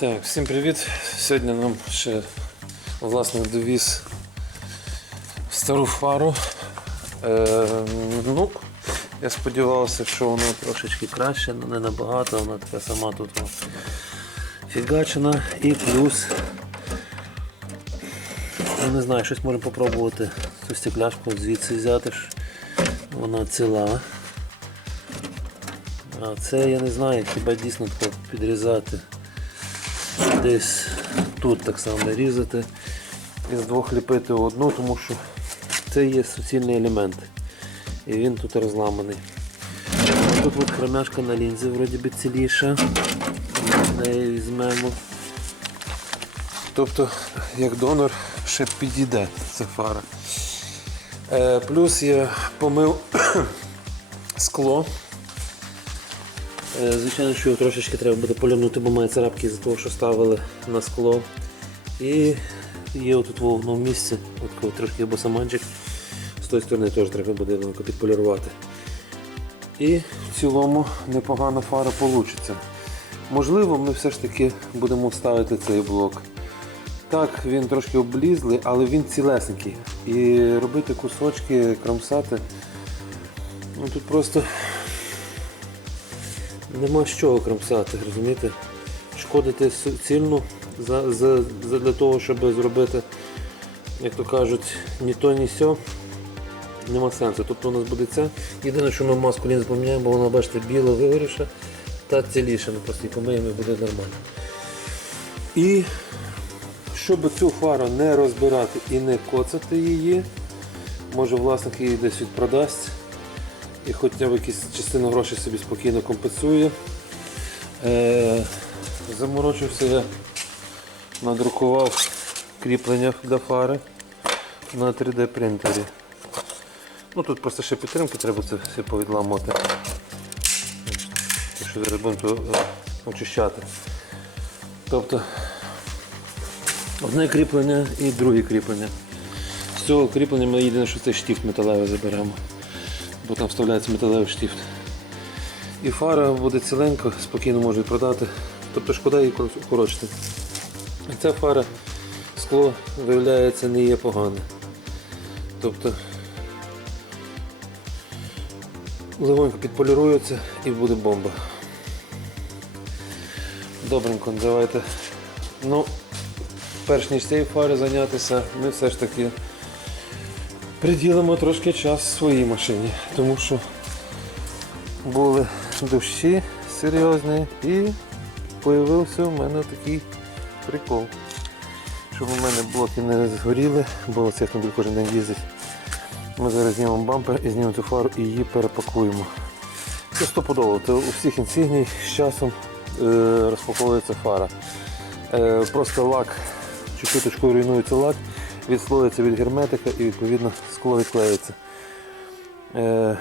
Так, всім привіт. Сьогодні нам ще власник довіз стару фару. Е, ну, я сподівався, що воно трошечки краще, але не набагато, вона така сама тут фігачена. І плюс, ну не знаю, щось можемо попробувати цю стекляшку звідси взяти. ж. Вона ціла. А це я не знаю, хіба дійсно підрізати десь тут так само різати і з двох ліпити одну, тому що це є суцільний елемент. І він тут розламаний. Тут от кремяшка на лінзі вроді би ціліша. Неї візьмемо. Тобто, як донор ще підійде ця фара. Е, плюс я помив скло. Е, Звичайно, що його трошечки треба буде полюнути, бо має царапки з-за того, що ставили на скло. І є отут в одному місці, от трошки босаманчик. З тої сторони теж треба буде підполірувати. І в цілому непогана фара вийде. Можливо, ми все ж таки будемо ставити цей блок. Так, він трошки облізлий, але він цілесенький. І робити кусочки, кромсати. Ну тут просто Нема з чого кромсати, розумієте? Шкодити суцільну за, за, за для того, щоб зробити, як то кажуть, ні то, ні сьо. Нема сенсу. Тобто у нас буде це. Єдине, що ми маску лінз поміняємо, бо вона, бачите, біла вигоріша та ціліша. Ми просто помиємо і буде нормально. І щоб цю фару не розбирати і не коцати її, може власник її десь відпродасть і хоча б якісь частину грошей собі спокійно компенсує. Е, заморочився я, надрукував кріплення для фари на 3D принтері. Ну Тут просто ще підтримки треба це все повідламати. Якщо зараз будемо е, очищати. Тобто одне кріплення і друге кріплення. З цього кріплення ми єдине, що цей штифт металевий заберемо бо там вставляється металевий штифт. І фара буде ціленько, спокійно можуть продати. Тобто шкода її коротшити. І ця фара скло виявляється не є погане. Тобто легонько підполірується і буде бомба. Добренько, давайте. Ну, перш ніж цією фари зайнятися, ми все ж таки приділимо трошки час своїй машині, тому що були дощі серйозні і з'явився в мене такий прикол. Щоб у мене блоки не згоріли, бо цей автомобіль кожен день їздить. Ми зараз знімемо бампер і знімемо цю фару і її перепакуємо. Це стопудово, то у всіх інсигній з часом е, розпаковується фара. Е, просто лак, чуть-чуть руйнується лак, відслоїться від герметика і відповідно скло відклеюється. Е,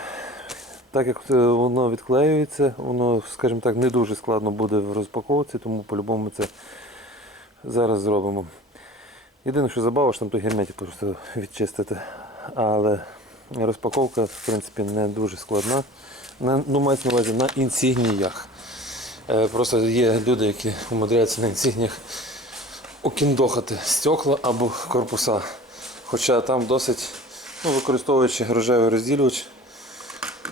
так як воно відклеюється, воно, скажімо так, не дуже складно буде в розпаковці, тому по-любому це зараз зробимо. Єдине, що забава, що там той герметик просто відчистити. Але розпаковка в принципі не дуже складна. На, ну, мається на увазі на інсігніях. Е, просто є люди, які умудряються на інсігніях окіндохати стекла або корпуса. Хоча там досить, ну, використовуючи рожевий розділювач,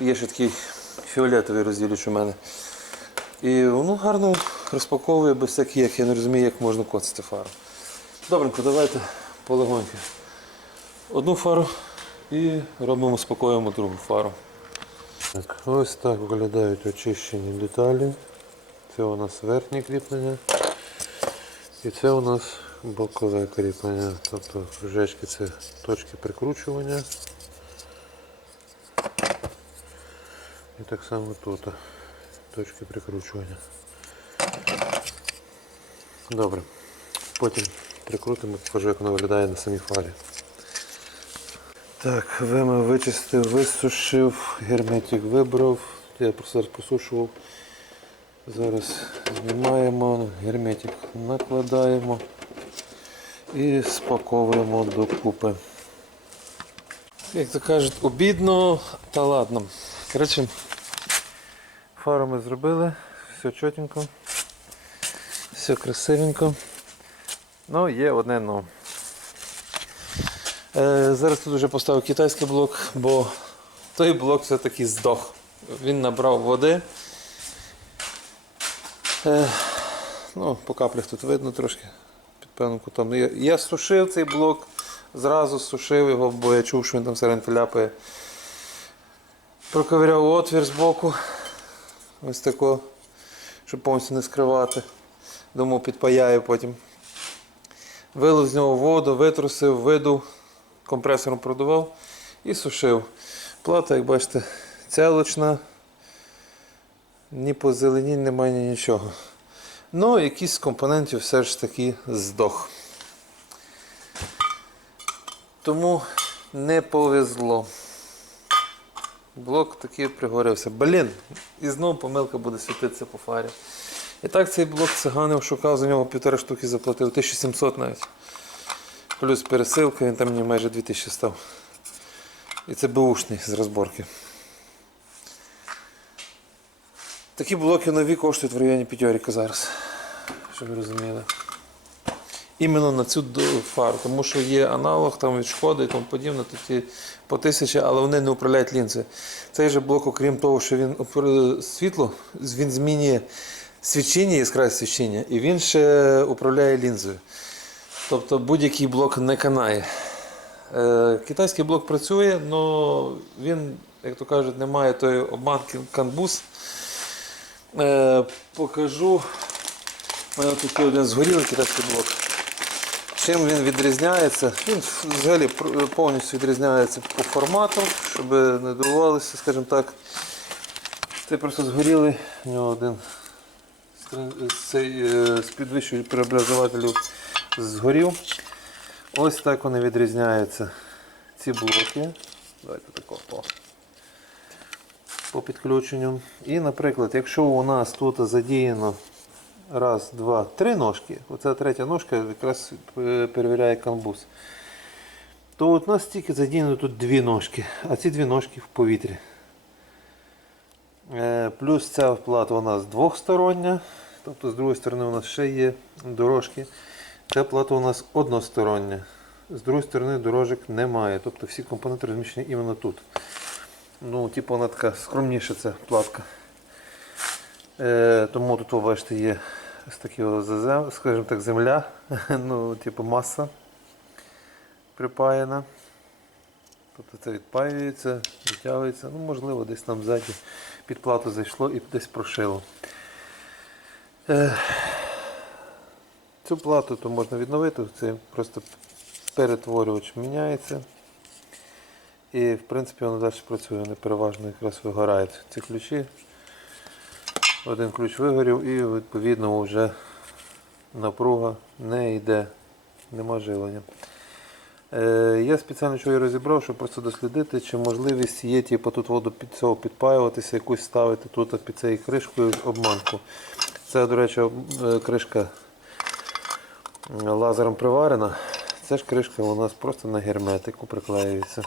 є ще такий фіолетовий розділювач у мене. І воно гарно розпаковує без всяких, як я не розумію, як можна коцати фару. Добренько, давайте полегоньки. Одну фару і робимо, спокоїмо другу фару. Так, ось так виглядають очищені деталі. Це у нас верхнє кріплення. І це у нас бокове кріплення. Тобто кружечки це точки прикручування. І так само тут точки прикручування. Добре. Потім прикрутимо, покажу, як воно виглядає на самій фарі. Так, вимив, вичистив, висушив, герметик вибрав. Я просто зараз посушував. Зараз знімаємо, герметик накладаємо і спаковуємо докупи. Як то кажуть, обідно та ладно. Коротше, фару ми зробили, все чотенько. Все красивенько. Ну, є одне но. Е, зараз тут вже поставив китайський блок, бо той блок все-таки здох. Він набрав води. Е, ну, по каплях тут видно трошки під певним кутом. Я, я сушив цей блок, зразу сушив його, бо я чув, що він там всередині ляпає. Проковиряв отвір з боку. Ось тако, щоб повністю не скривати. Думав, підпаяю потім. Вилив з нього воду, витрусив, видув, компресором продував і сушив. Плата, як бачите, цялочна. Ні по зелені немає ні нічого. Ну, якісь з компонентів все ж таки здох. Тому не повезло. Блок таки пригорівся. Блін, і знову помилка буде світитися по фарі. І так цей блок циганив, шукав за нього півтора штуки заплатив, 1700 навіть. Плюс пересилка, він там мені майже 2000 став. І це бушний з розборки. Такі блоки нові коштують в районі п'ятьоріка зараз. Щоб ви розуміли. Іменно на цю фару, тому що є аналог там від шкоди і тому подібне, тоді по тисячі, але вони не управляють лінзою. Цей же блок, окрім того, що він світло, він змінює свічення, яскраве свічення, і він ще управляє лінзою. Тобто будь-який блок не канає. Е, Китайський блок працює, але він, як то кажуть, не має тої обманки канбус. Е, покажу. У мене тут є один згорілий китайський блок. Чим він відрізняється? Він взагалі повністю відрізняється по формату, щоб не дивувалися, скажімо так. Це просто згорілий, у нього один цей, е, з підвищуючим преобразователів згорів. Ось так вони відрізняються. Ці блоки. Давайте тако. По підключенню. І, наприклад, якщо у нас тут задіяно раз, два, три ножки, оця третя ножка якраз е, перевіряє канбус, то у нас тільки задіяно тут дві ножки, а ці дві ножки в повітрі. Е, Плюс ця плата у нас двохстороння, тобто з другої сторони у нас ще є дорожки. Ця плата у нас одностороння. З другої сторони дорожок немає. Тобто всі компоненти розміщені іменно тут. Ну, типу вона така скромніша ця платка. Е, тому тут, бачите, є ось такі скажімо так, земля, ну, типу маса припаяна. Тобто це відпаюється, витягується. Ну, можливо, десь там ззаді під плату зайшло і десь прошило. Е, Цю плату то можна відновити, це просто перетворювач міняється. І в принципі воно далі працює, вони переважно якраз вигорають ці ключі. Один ключ вигорів і відповідно вже напруга не йде, нема жилення. Е, я спеціально я розібрав, щоб просто дослідити, чи можливість є типу, тут воду під цього підпаюватися, якусь ставити тут під цією кришкою обманку. Це, до речі, е, кришка лазером приварена. Це ж кришка у нас просто на герметику приклеюється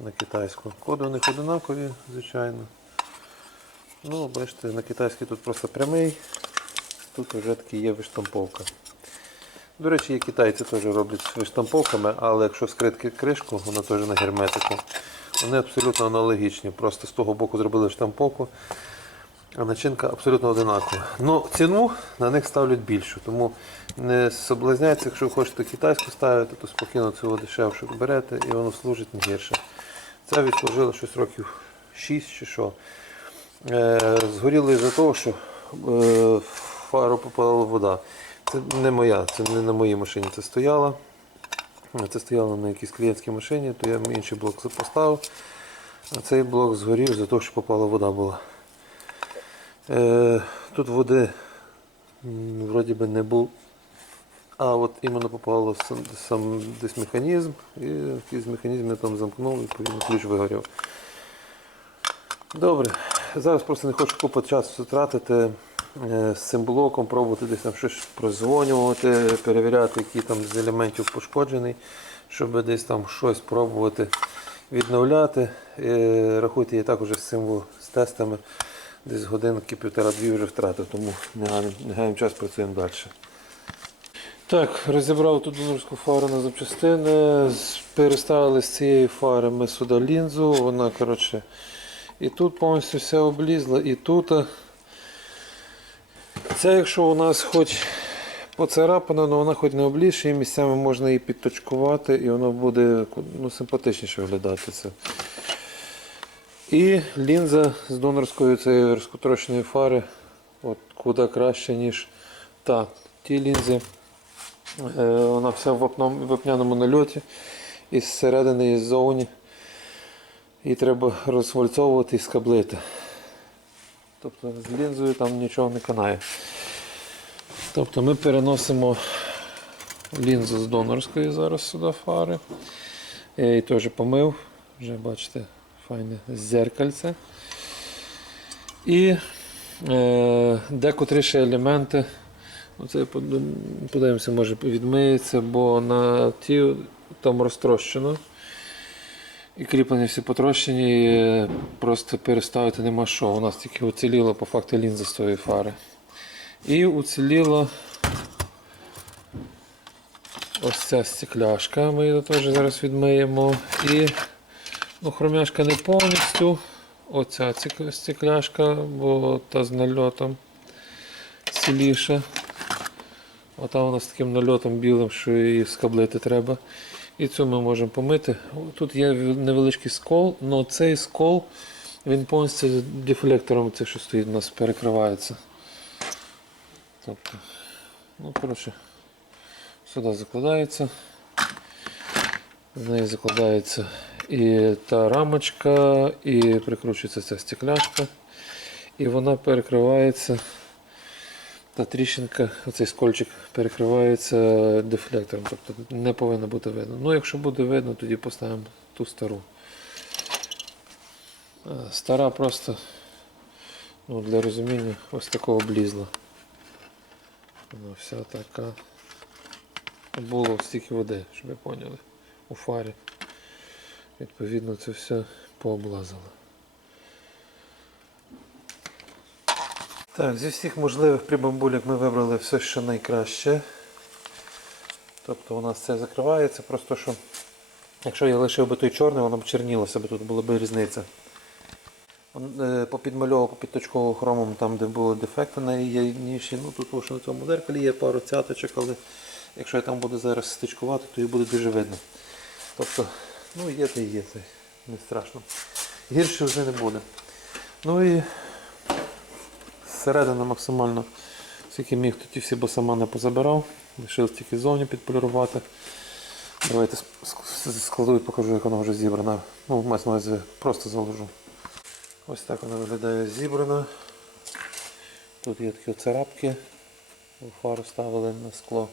на китайську. Коди у них одинакові, звичайно. Ну, бачите, на китайській тут просто прямий, тут вже таки є виштамповка. До речі, і китайці теж роблять з виштамповками, але якщо вскрити кришку, вона теж на герметику. Вони абсолютно аналогічні. Просто з того боку зробили штамповку, а начинка абсолютно одинакова. Ну, ціну на них ставлять більшу, тому не соблазняйте, якщо ви хочете китайську ставити, то спокійно цього дешевше берете і воно служить не гірше. Це відслужило щось років 6 чи що. Е, згоріло із-за того, що е, в фару попала вода. Це не моя, це не на моїй машині це стояло. Це стояло на якійсь клієнтській машині, то я інший блок поставив. А цей блок згорів за того, що попала вода була. Е, тут води вроді би не було. А от іменно попало сам, сам десь механізм, і якийсь механізм я там замкнув, і відповідно ключ вигорів. Добре, зараз просто не хочу купу часу тратити е, з цим блоком, пробувати десь там щось прозвонювати, перевіряти, який там з елементів пошкоджений, щоб десь там щось пробувати відновляти. Е, Рахуйте, я так уже з цим з тестами десь годинки півтора-дві вже втратив, тому не гаємо час, працюємо далі. Так, розібрав тут донорську фару на запчастини, переставили з цієї фари ми сюди лінзу, вона коротше, і тут повністю вся облізла, і тут. Це якщо у нас хоч поцарапана, але вона хоч не облізша, і місцями можна її підточкувати, і воно буде ну, симпатичніше виглядати це. І лінза з донорської цієї розкотроченої фари от, куди краще, ніж та. Ті лінзи. Е, вона вся в вапняному нальоті, і зсередини, і ззовні. Її треба розвальцовувати і скаблити. Тобто з лінзою там нічого не канає. Тобто ми переносимо лінзу з донорської зараз сюди фари. Я її теж помив, вже бачите, файне зеркальце. І е, декотрі ще елементи. Оце подивимося, може відмиється, бо на ті там розтрощено. І кріплення всі потрощені, е, просто переставити нема що. У нас тільки уціліло по факту лінза з тої фари. І уціліла ось ця стекляшка. Ми її теж зараз відмиємо. І ну, хромяшка не повністю. Оця стекляшка, бо та з нальотом ціліша. Ота вона з таким нальотом білим, що її скаблити треба. І цю ми можемо помити. Тут є невеличкий скол, але цей скол він повністю дефлектором, це що стоїть у нас перекривається. Тобто, ну, коротше, сюди закладається. З неї закладається і та рамочка, і прикручується ця стекляшка. І вона перекривається. Та тріщинка, оцей скольчик перекривається дефлектором, тобто не повинно бути видно. Ну, якщо буде видно, тоді поставимо ту стару. Стара просто ну, для розуміння ось такого облізла. Вона вся така. Було стільки води, щоб ви поняли, у фарі. Відповідно, це все пооблазило. Так, зі всіх можливих прибамбуляк ми вибрали все, що найкраще. Тобто у нас це закривається, просто що якщо я лишив би той чорний, воно б чернілося, бо тут була б різниця. Е, Попідмальовував підточково хромом там, де були дефекти найніші. Ну тут лише на цьому зеркалі є пару цяточок, але якщо я там буду зараз стичкувати, то її буде дуже видно. Тобто, ну є і є, це не страшно. Гірше вже не буде. Ну і зсередини максимально скільки міг, то ті всі босамани позабирав. Лишилось тільки ззовні підполірувати. Давайте ск- ск- складу і покажу, як воно вже зібрано. Ну, на просто заложу. Ось так вона виглядає зібрана. Тут є такі царапки. Фару ставили на скло.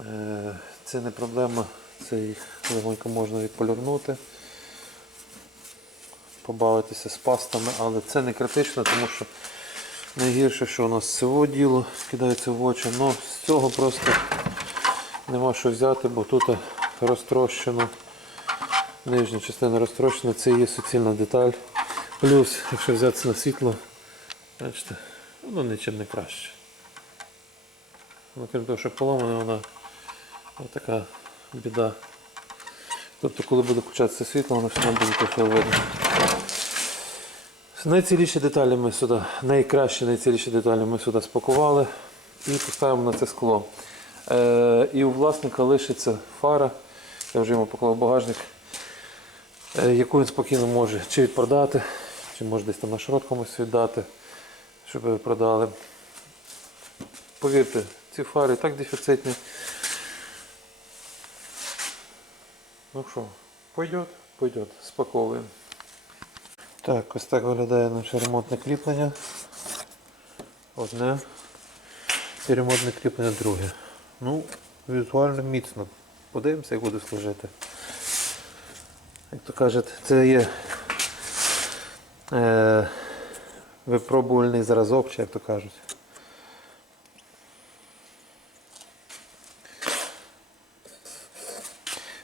Е, Це не проблема, це їх легонько можна відполірнути, побавитися з пастами, але це не критично, тому що найгірше, що у нас з цього діло кидається в очі, але з цього просто нема що взяти, бо тут розтрощено. Нижня частина розтрощена, це є суцільна деталь. Плюс, якщо взятися на світло, бачите, воно нічим не краще. Ну, крім того, що поломана, вона така біда. Тобто, коли буде включатися світло, воно все буде трохи видно. Найціліші деталі ми сюди, найкращі, найціліші деталі ми сюди спакували і поставимо на це скло. Е, і у власника лишиться фара, я вже йому поклав багажник, е, яку він спокійно може чи відпродати, чи може десь там на комусь віддати, щоб ви продали. Повірте, ці фари так дефіцитні. Ну що, пойдет? Пойдет, спаковуємо. Так, ось так виглядає наше ремонтне кріплення. Одне. І ремонтне кріплення друге. Ну, візуально міцно. Подивимося, як буде служити. Як то кажуть, це є е, випробувальний зразок, чи як то кажуть.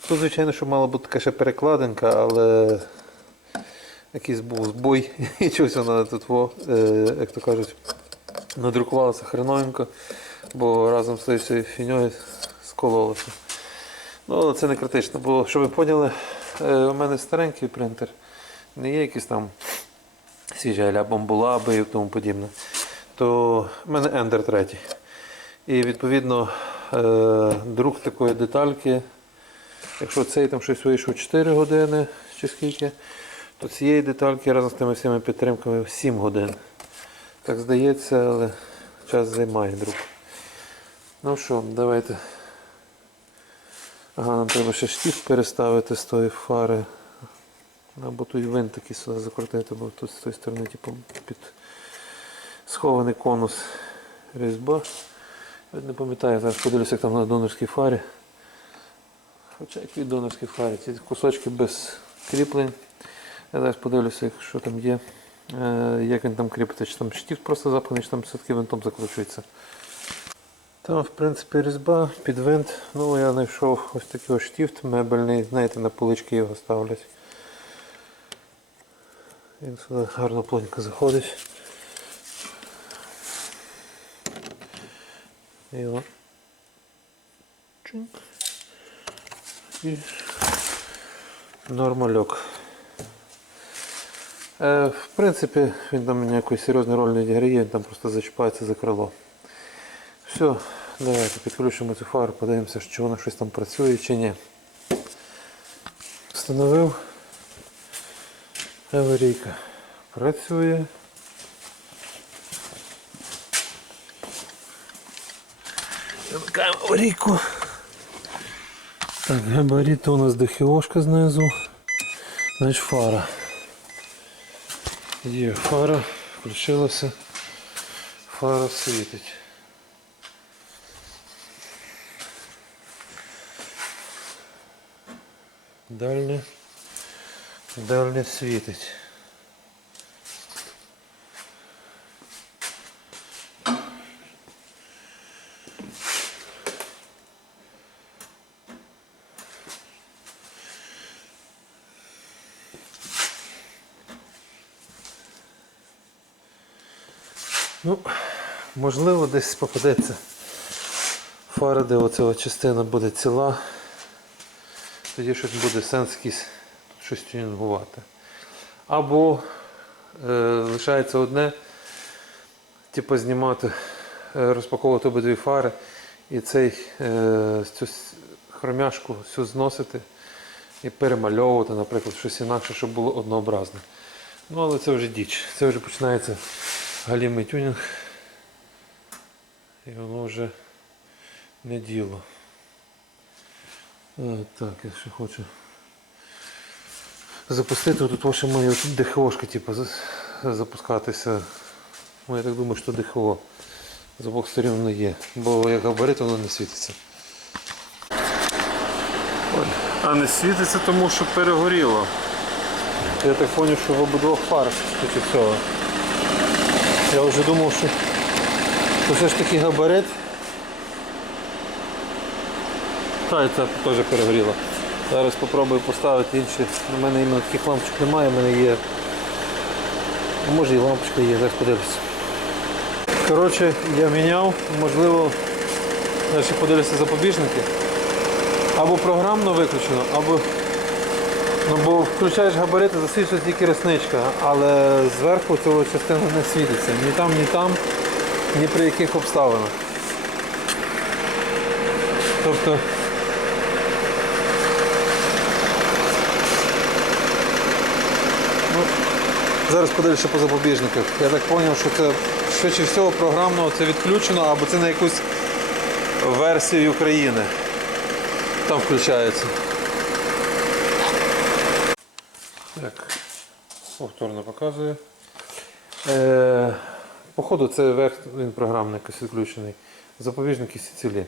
Тут, звичайно, що мала бути така ще перекладинка, але якийсь був збой, і чогось вона тут, во, е, як то кажуть, надрукувалася хреновенько, бо разом з всією фіньою скололося. Ну, але це не критично, бо щоб ви поняли, е, у мене старенький принтер, не є якийсь там свіжі аля бомбулаби і тому подібне. То в мене Ender 3. І відповідно е, друк такої детальки, якщо цей там щось вийшов 4 години чи скільки, то цієї детальки разом з тими всіма підтримками 7 годин. Так здається, але час займає друк. Ну що, давайте. Ага, нам треба ще штіф переставити з тої фари. Або той винт сюди закрутити, бо тут з тої сторони типу, під схований конус різьба. Я не пам'ятаю, зараз подивлюся, як там на донорській фарі. Хоча як від донорській фарі, ці кусочки без кріплень. Я зараз подивлюся, що там є. Е, як він там кріпиться, чи там штіфт просто запаний, чи там все-таки винтом закручується. Там, в принципі, різьба під винт. Ну, я знайшов ось такий ось штіфт мебельний, знаєте, на полички його ставлять. Він сюди гарно плотненько заходить. І о. І нормальок. Е, в принципі, він там ніякої серйозної ролі не відіграє, він там просто зачіпається за крило. Все, давайте підключимо цю фару, подивимося, чи вона щось там працює чи ні. Встановив. Аварійка працює. Замикаємо аварійку. Так, габарит у нас ДХОшка знизу. Значить фара. Є фара, включилася. Фара світить. Дальнє, дальнє світить. Ну, можливо, десь попадеться фара, де оця частина буде ціла. Тоді щось буде сенс якийсь щось тюнінгувати. Або е, лишається одне, типу знімати, е, розпаковувати обидві фари і цей, е, цю хромяшку всю зносити і перемальовувати, наприклад, щось інакше, щоб було однообразне. Ну, але це вже діч. Це вже починається галімий тюнінг. І воно вже не діло. Е, Так, я ще хочу запустити. Тут ваше має ДХОшка типу, запускатися. Ну, я так думаю, що ДХО з обох сторін воно є, бо як габарит воно не світиться. А не світиться, тому що перегоріло. Я так зрозумів, що в обидвох фарах всього. Я вже думав, що, що все ж таки габарит. Та, і це теж перегоріло. Зараз спробую поставити інші. У мене іменно таких лампочок немає, у мене є. ну, Може і лампочка є, зараз подивлюся. Коротше, я міняв, можливо, я ще подивлюся запобіжники. Або програмно виключено, або. Ну, бо включаєш габарити, засвічується тільки ресничка, але зверху цього частина не світиться. Ні там, ні там, ні при яких обставинах. Тобто Ну, Зараз подивлюся по запобіжниках. Я так зрозумів, що це швидше всього програмно це відключено або це на якусь версію України. Там включається. Так, повторно показую. Е, походу це верх, він програмний якось відключений. Запобіжники цілі.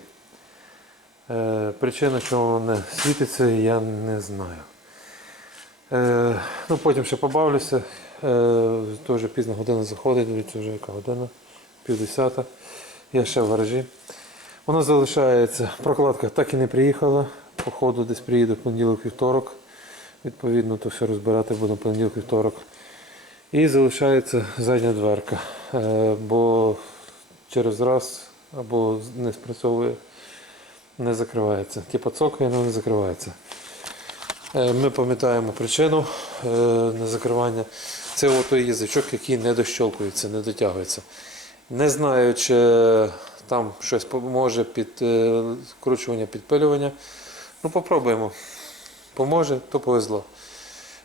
Е, причина, чого не світиться, я не знаю. Е, ну, потім ще побавлюся. Е, теж пізна година заходить, дивіться вже яка година, півдесята. Я ще в гаражі. Вона залишається. Прокладка так і не приїхала. Походу десь приїде в понеділок вівторок. Відповідно, то все розбирати будемо понеділок, вівторок. І залишається задня дверка, бо через раз або не спрацьовує, не закривається. Типа цокає, але не закривається. Е, Ми пам'ятаємо причину е, незакривання. Це той язичок, який не дощолкується, не дотягується. Не знаю, чи там щось поможе під е, вкручування, підпилювання. Ну, попробуємо. Поможе, то повезло.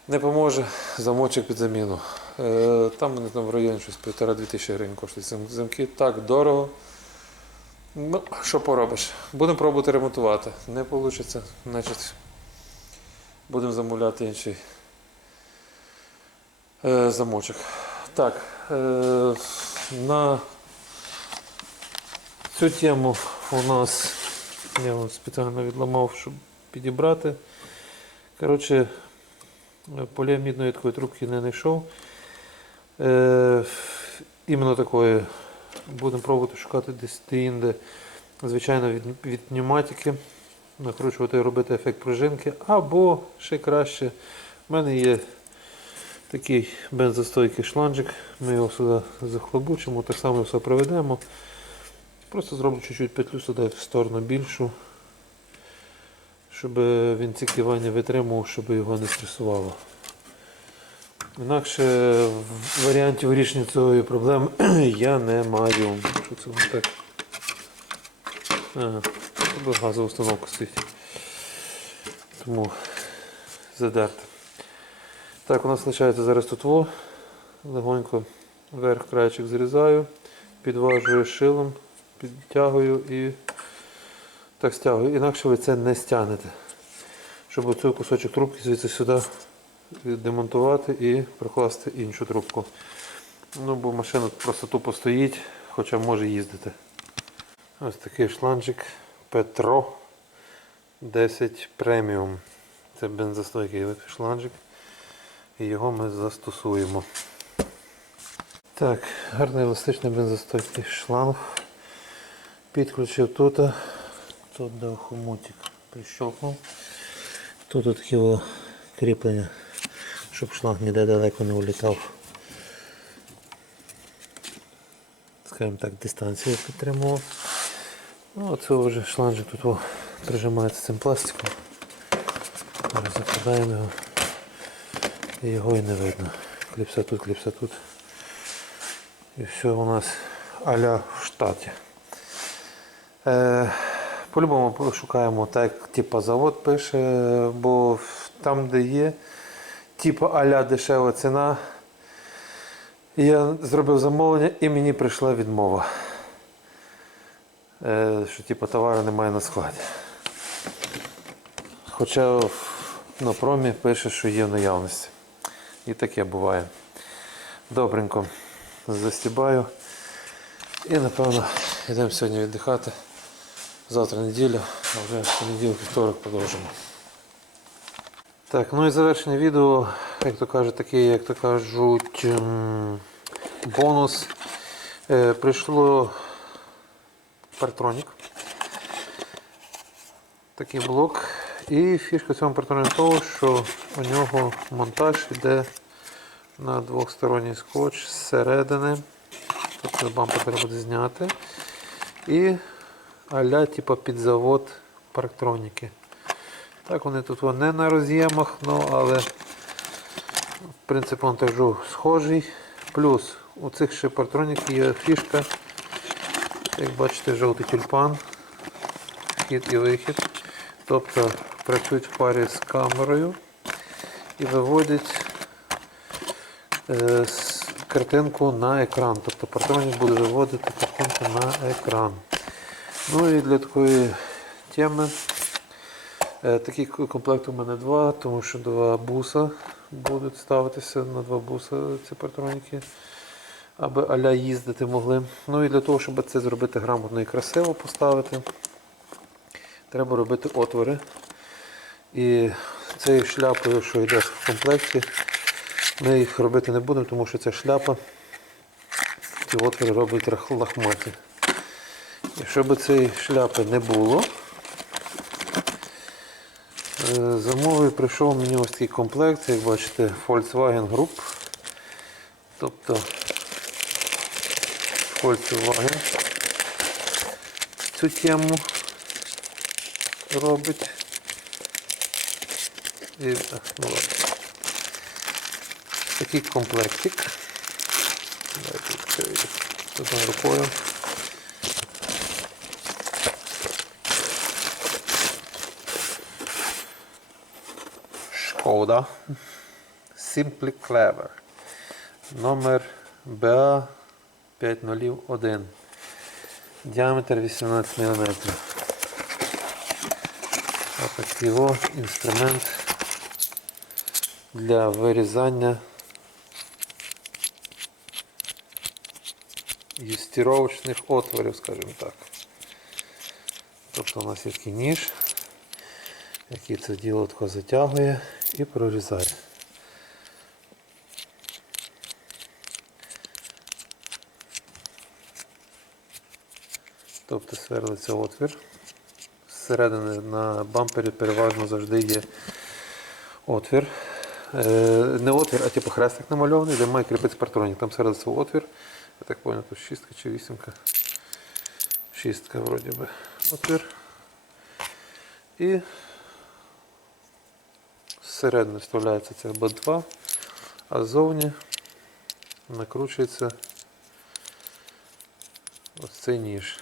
Не поможе, замочок під заміну. Е, Там вони там в районі щось півтора-дві тисячі гривень коштують замки. Так, дорого. Ну, що поробиш? Будемо пробувати ремонтувати. Не вийде, значить будемо замовляти інший е, замочок. Так, е, на цю тему у нас я спеціально відламав, щоб підібрати. Коротше, поліамідної такої трубки не знайшов. Е, іменно такої будемо пробувати шукати десь де-інде, звичайно, від, від пневматики, накручувати і робити ефект пружинки, або ще краще. в мене є такий бензостойкий шланжик, ми його сюди захлобучимо, так само все проведемо. Просто зроблю чуть-чуть петлю сюди в сторону більшу, щоб він ці кивання витримував, щоб його не стресувало. Інакше варіантів вирішення цієї проблеми я не маю. Що це воно так? Ага, газова установка стоїть. Тому задерти. Так, у нас лишається зараз тут во. Легонько верх крайчик зрізаю, підважую шилом, підтягую і так стягую. Інакше ви це не стягнете. Щоб оцей кусочок трубки звідси сюди демонтувати і прокласти іншу трубку. Ну, бо машина просто тупо стоїть, хоча може їздити. Ось такий шланчик Петро 10 преміум. Це бензостойкий шланчик. І його ми застосуємо. Так, гарний еластичний бензостойкий шланг. Підключив тут. Тут де хомутик прищелкнув. Тут таке було кріплення, щоб шланг ніде далеко не улітав. Скажімо так, дистанцію підтримував. Ну, оце вже шланжик тут прижимається цим пластиком. Зараз закладаємо його. І його і не видно. Кліпса тут, кліпса тут. І все у нас аля в штаті. Е, по-любому шукаємо так, типа завод пише, бо там, де є, типа аля дешева ціна. Я зробив замовлення і мені прийшла відмова. Е, що типу товару немає на складі. Хоча на промі пише, що є в наявності. І таке буває. Добренько застібаю. І напевно йдемо сьогодні віддихати. Завтра неділя, а вже в понеділок вівторок продовжимо. Так, ну і завершення відео, як то кажуть, такий, як то кажуть, ем, бонус. Е, прийшло партронік. Такий блок. І фішка цього партроніку того, що у нього монтаж йде на двохсторонній скотч зсередини. Тобто бампер треба буде зняти. І аля типа під завод парктроніки. Так, вони тут не на роз'ємах, ну, але принцип монтажу схожий. Плюс у цих ще партроніків є фішка, як бачите, жовтий тюльпан, вхід і вихід. Тобто працюють в парі з камерою і виводять е, картинку на екран. Тобто партронік буде виводити картинку на екран. Ну і для такої теми такий к- комплект у мене два, тому що два буса будуть ставитися на два буса ці партроніки, аби аля їздити могли. Ну і для того, щоб це зробити грамотно і красиво поставити, треба робити отвори. І цією шляпою, що йде в комплекті, ми їх робити не будемо, тому що ця шляпа, ці отвори рах- лахматі. І щоб цієї шляпи не було, Е, Замовив, прийшов мені ось такий комплект, як бачите, Volkswagen Group. Тобто Volkswagen цю тему робить. І, ну. Такий комплектик. Давайте рукою. Шкода. Simply Clever. Номер BA 501. Діаметр 18 мм. Ось його інструмент для вирізання юстировочних отворів, скажімо так. Тобто у нас є такий ніж, який це діло тако затягує і прорізає. Тобто сверлиться отвір. Зсередини на бампері переважно завжди є отвір. Е, не отвір, а типу хрестик намальований, де має кріпитися партронік. Там середиться отвір. Я так понял, тут шістка чи вісімка. Шістка вроді би. Отвір. І зсередини вставляється цих Б2, а ззовні накручується ось цей ніж.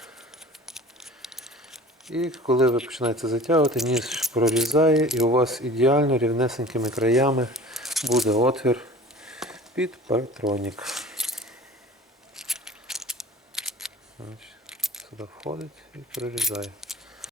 І коли ви починаєте затягувати, ніж прорізає і у вас ідеально рівнесенькими краями буде отвір під партронік. Значить, Сюди входить і прорізає.